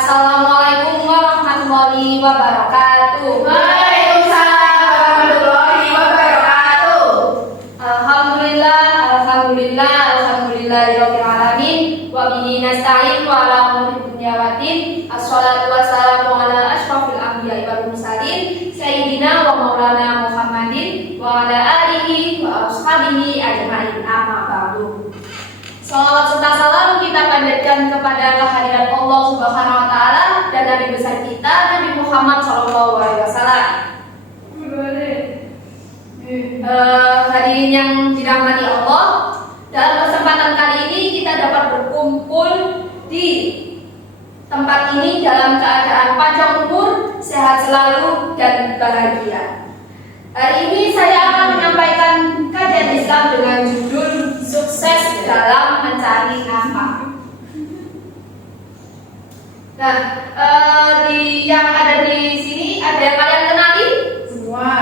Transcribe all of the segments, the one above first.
Assalamualaikum warahmatullahi wabarakatuh. Waalaikumsalam warahmatullahi wabarakatuh. Alhamdulillahirabbil alamin wa bihi nasta'in wa ala umuri dunya waddin. Assalatu wassalamu ala asyrofil anbiya'i wal mursalin sayyidina wa maulana Muhammadin wa ala alihi wa ashabihi ajma'in, amma ba'du. Salawat serta salam kita panjatkan kepada kehadirat Allah Subhanahu wa taala dan Nabi besar kita Nabi Muhammad sallallahu alaihi wasallam. Hadirin yang dirahmati Allah, dalam kesempatan kali ini kita dapat berkumpul di tempat ini dalam keadaan panjang umur, sehat selalu dan bahagia. Hari ini saya akan menyampaikan kajian Islam dengan judul Sukses dalam Mencari Nafkah. Nah, yang ada di sini ada yang kalian kenali? Semua.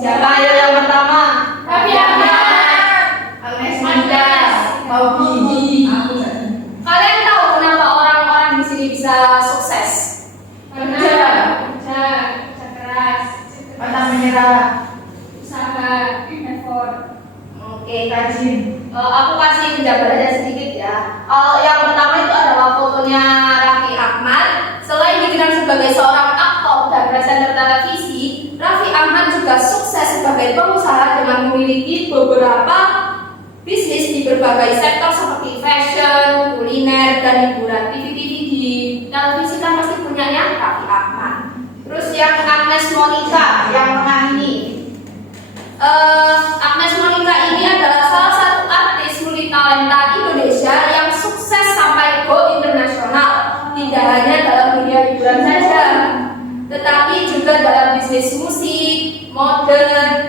Siapa yang pertama? Raffi Ahmad, Agnes Monica, Maudy. Kalian tahu kenapa orang-orang di sini bisa sukses? Kerja, keras, pantang menyerah, usaha, effort. Oke, rajin. Aku kasih penjabarannya sedikit ya. Yang pertama itu adalah fotonya Raffi Ahmad. Selain dikenal sebagai seorang aktor dan presenter televisi, Raffi Ahmad juga sukses sebagai pengusaha dengan memiliki beberapa bisnis di berbagai sektor seperti fashion, kuliner, dan hiburan. TV-TV di televisi kan pasti punyanya Raffi Ahmad. Terus yang Agnes Monica yang tengah ini. Agnes Monica ini adalah salah satu artis multitalenta Indonesia yang sukses sampai go internasional. Tidak hanya dalam dunia hiburan saja, tetapi juga dalam bisnis musik, model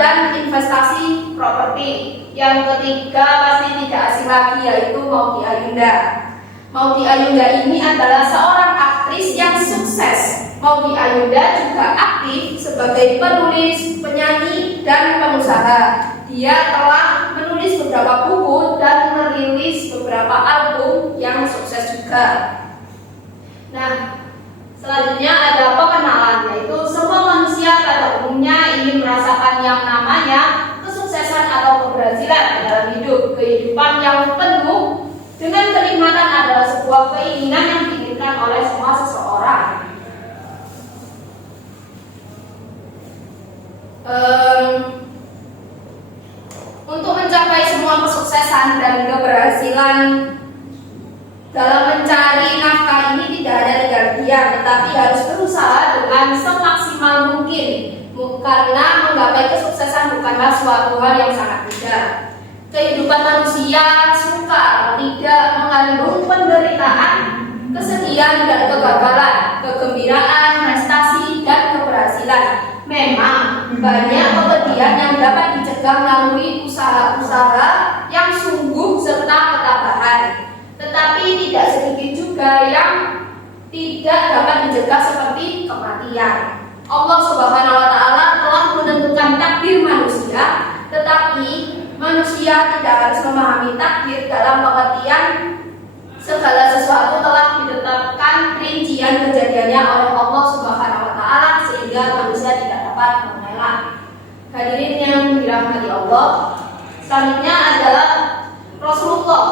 dan investasi properti. Yang ketiga pasti tidak asing lagi, yaitu Maudy Ayunda. Maudy Ayunda ini adalah seorang aktris yang sukses. Maudy Ayunda juga aktif sebagai penulis, penyanyi, dan pengusaha. Dia telah menulis beberapa buku dan merilis beberapa album yang sukses juga. Nah, selanjutnya ada pengenalan, yaitu semua manusia pada umumnya ingin merasakan yang namanya kesuksesan atau keberhasilan dalam hidup. Kehidupan yang penuh dengan kenikmatan adalah sebuah keinginan yang diinginkan oleh semua seseorang. Untuk mencapai semua kesuksesan dan keberhasilan dalam mencari nafkah ini tidak ada tegar diam, tetapi harus berusaha dengan semaksimal mungkin, karena menggapai kesuksesan bukanlah suatu hal yang sangat mudah. Kehidupan manusia suka atau tidak mengandung penderitaan, kesedihan dan kegagalan, kegembiraan, prestasi dan keberhasilan. Memang banyak kepedihan yang dapat dicegah melalui usaha-usaha yang sungguh serta ketabahan. Tetapi tidak sedikit juga yang tidak dapat dicegah seperti kematian. Allah Subhanahu wa taala telah menentukan takdir manusia, tetapi manusia tidak harus memahami takdir dalam pengertian segala sesuatu telah ditetapkan rincian kejadiannya oleh Allah Subhanahu wa taala sehingga manusia tidak dapat mengelak. Hadirin yang dirahmati Allah, selanjutnya adalah Rasulullah.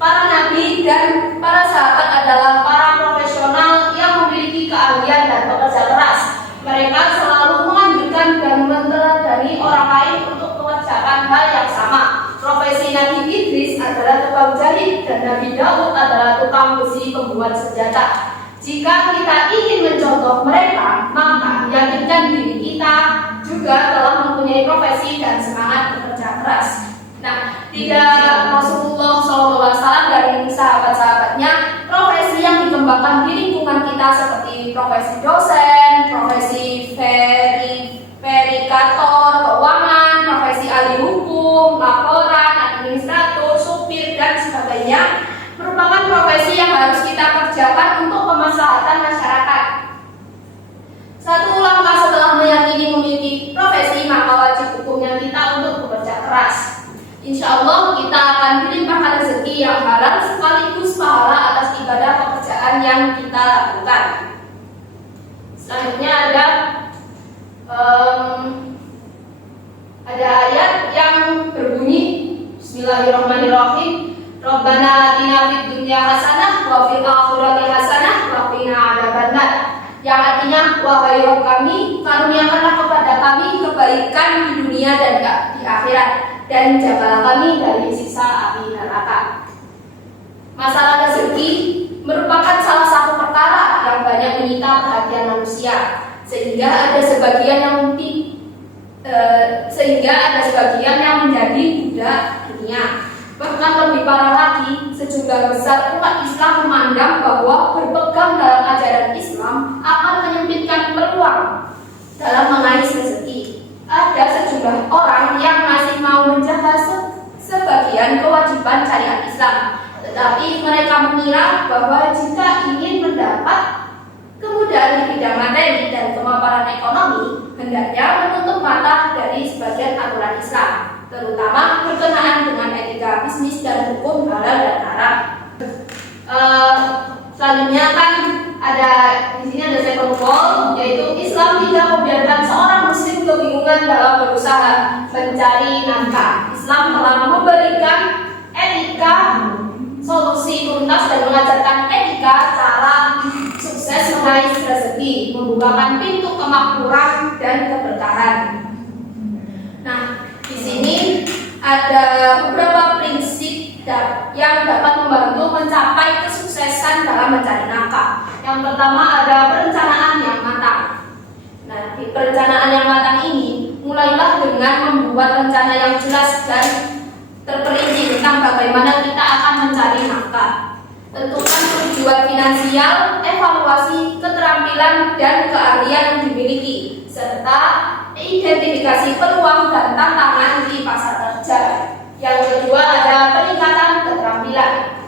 Para nabi dan para sahabat adalah para profesional yang memiliki keahlian dan bekerja keras. Mereka selalu menganjurkan dan meneladani orang lain untuk mengerjakan hal yang sama. Profesi Nabi Idris adalah tukang jahit dan Nabi Daud adalah tukang besi pembuat senjata. Jika kita ingin mencontoh mereka, maka yakinkan diri kita juga telah mempunyai profesi dan semangat bekerja keras. Nah, tidak Rasulullah SAW dan sahabat-sahabatnya profesi yang dikembangkan di lingkungan kita seperti profesi dosen, profesi verifikator keuangan, profesi ahli hukum, laporan, administrator, supir dan sebagainya merupakan profesi yang harus kita kerjakan untuk kemaslahatan masyarakat. Satu langkah setelah meyakini memiliki profesi, maka wajib hukumnya kita untuk bekerja keras. Insya Allah kita akan dilimpahkan rezeki yang halal sekaligus pahala atas ibadah pekerjaan pekerjaan yang kita lakukan. Selanjutnya ada ayat yang berbunyi Bismillahirrahmanirrahim. Rabbana atina fid dunya hasanah wa fil akhirati hasanah wa qina adzabannar. Yang artinya, wahai Rabb kami, karuniakanlah kepada kami kebaikan di dunia dan di akhirat, dan jagalah kami dari siksa api neraka. Masalah rezeki merupakan salah satu perkara yang banyak menyita perhatian manusia, sehingga ada sebagian yang menjadi budak dunia. Bahkan lebih parah lagi, sejumlah besar umat Islam memandang bahwa berpegang dalam ajaran Islam akan menyempitkan peluang dalam mengais rezeki. Ada sejumlah orang yang masih mau menjaga sebagian kewajiban syariat Islam, tetapi mereka mengira bahwa jika ingin mendapat kemudahan di bidang materi dan kemapanan ekonomi, hendaknya menutup mata dari sebagian aturan Islam, terutama berkenaan dengan etika bisnis dan hukum halal dan haram. Selanjutnya kan di sini ada second goal, yaitu Islam tidak membiarkan seorang muslim kebingungan dalam berusaha mencari nafkah. Islam telah memberikan etika solusi tuntas dan mengajarkan etika cara sukses mengais rezeki, membukakan pintu kemakmuran dan keberkahan. Nah, di sini ada beberapa prinsip yang dapat membantu mencapai kesuksesan dalam mencari nafkah. Yang pertama ada perencanaan yang matang. Nah, di perencanaan yang matang ini mulailah dengan membuat rencana yang jelas dan terperinci tentang bagaimana kita akan mencari nafkah. Tentukan tujuan finansial, evaluasi keterampilan dan keahlian yang dimiliki, serta identifikasi peluang dan tantangan di pasar kerja. Yang kedua ada peningkatan keterampilan.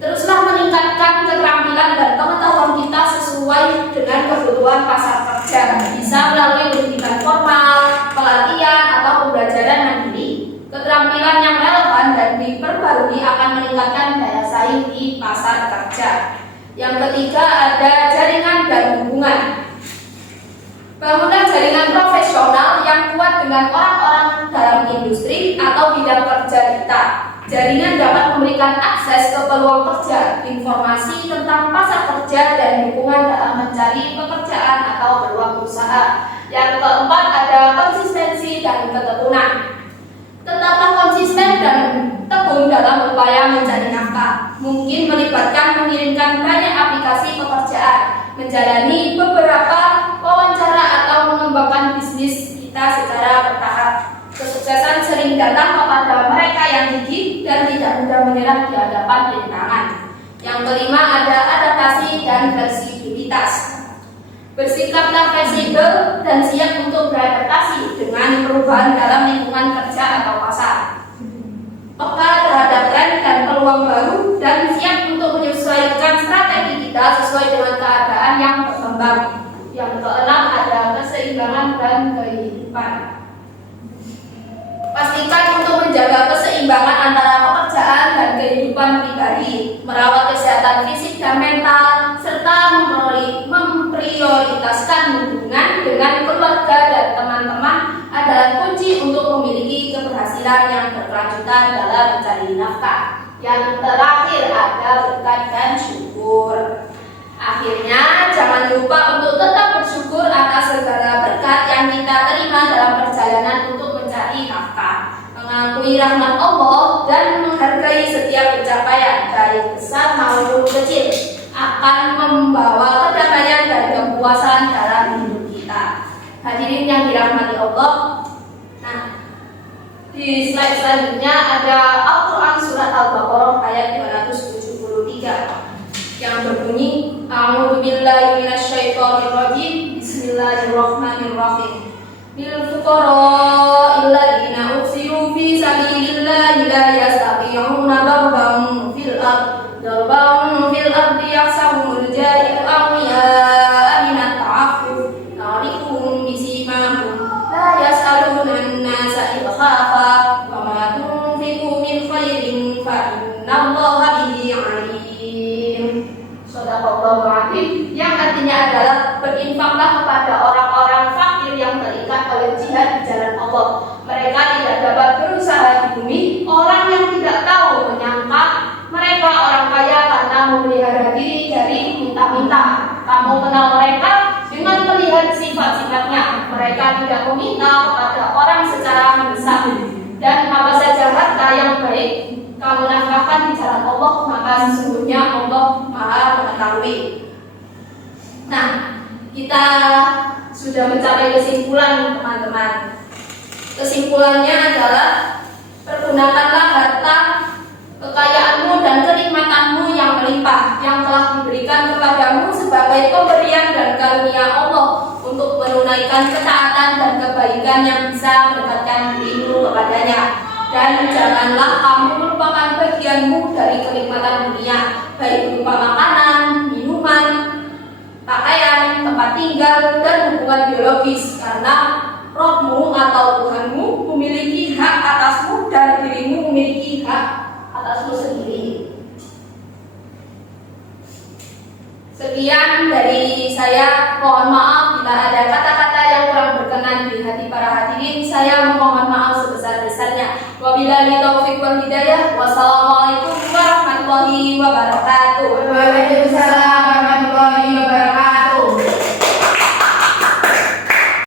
Teruslah meningkatkan keterampilan dan pengetahuan kita sesuai dengan kebutuhan pasar kerja, bisa melalui pendidikan formal, pelatihan atau pembelajaran mandiri. Keterampilan yang relevan dan diperbarui akan meningkatkan daya saing di pasar kerja. Yang ketiga ada jaringan dan hubungan. Bangunlah jaringan profesional yang kuat dengan orang-orang dalam industri atau bidang kerja kita. Jaringan dapat memberikan akses ke peluang kerja, informasi tentang pasar kerja, dan dukungan dalam mencari pekerjaan atau peluang usaha. Yang keempat ada konsistensi dan ketekunan. Tetaplah konsisten dan tekun dalam upaya mencari nafkah. Mungkin melibatkan mengirimkan banyak aplikasi pekerjaan, menjalani beberapa wawancara atau mengembangkan bisnis kita secara bertahap. Kesuksesan sering datang kepada mereka yang gigih dan tidak mudah menyerah di hadapan rintangan. Yang kelima ada adaptasi dan fleksibilitas. Bersikaplah fleksibel dan siap untuk beradaptasi dengan perubahan dalam lingkungan kerja atau pasar. Peka terhadap tren dan peluang baru dan siap untuk menyesuaikan strategi kita sesuai dengan keadaan yang berkembang. Yang keenam ada keseimbangan dan kehidupan. Pastikan untuk menjaga keseimbangan antara pekerjaan dan kehidupan pribadi, merawat kesehatan fisik dan mental, serta memprioritaskan hubungan dengan keluarga dan teman-teman adalah kunci untuk memiliki keberhasilan yang berkelanjutan dalam mencari nafkah. Yang terakhir ada berkat dan syukur. Akhirnya, jangan lupa untuk tetap bersyukur atas segala berkat yang kita terima dalam perjalanan untuk mencari nafkah, mengakui rahmat Allah dan menghargai setiap pencapaian, baik besar maupun kecil, akan membawa kedamaian dan kepuasan dalam hidup kita. Hadirin yang dirahmati Allah. Nah, di slide selanjutnya ada Al-Quran Surat Al-Baqarah ayat 273 yang berbunyi, A'udzubillahi minasyaitonirrajim. Bismillahirrahmanirrahim. Lil fuqara'il ladzina usiru fi sabilillahi la yastati'una darban fil ardi yahsabuhumul jahilu aghniya'a minat ta'affuf ta'rifuhum bisimahum la yas'aluna an-nasa ilhafa wa ma tunfiqu min khairin fa innallaha bihi 'alim. berinfaklah kepada orang-orang fakir yang terikat oleh jihad di jalan Allah. Mereka tidak dapat berusaha di bumi. Orang yang tidak tahu menyangka mereka orang kaya karena memelihara diri dari minta-minta. Kamu kenal mereka dengan melihat sifat-sifatnya. Mereka tidak meminta kepada orang secara mendesak. Dan apa saja harta yang baik kamu nafkahkan di jalan Allah, maka sesungguhnya Allah Maha Mengetahui. Nah, kita sudah mencapai kesimpulan, teman-teman. Kesimpulannya adalah pergunakanlah harta kekayaanmu dan kenikmatanmu yang melimpah yang telah diberikan kepadamu sebagai pemberian dan karunia Allah untuk menunaikan ketaatan dan kebaikan yang bisa mendekatkan dirimu kepadanya. Dan janganlah kamu melupakan bagianmu dari kenikmatan dunia, baik berupa makanan, minuman, pakaian, tempat tinggal, dan hubungan biologis, karena Rohmu atau Tuhanmu memiliki hak atasmu dan dirimu memiliki hak atasmu sendiri. Sekian dari saya. Mohon maaf bila ada kata-kata yang kurang berkenan di hati para hadirin. Saya memohon maaf sebesar-besarnya. Wabillahi taufiq wal hidayah. Wassalamualaikum warahmatullahi wabarakatuh.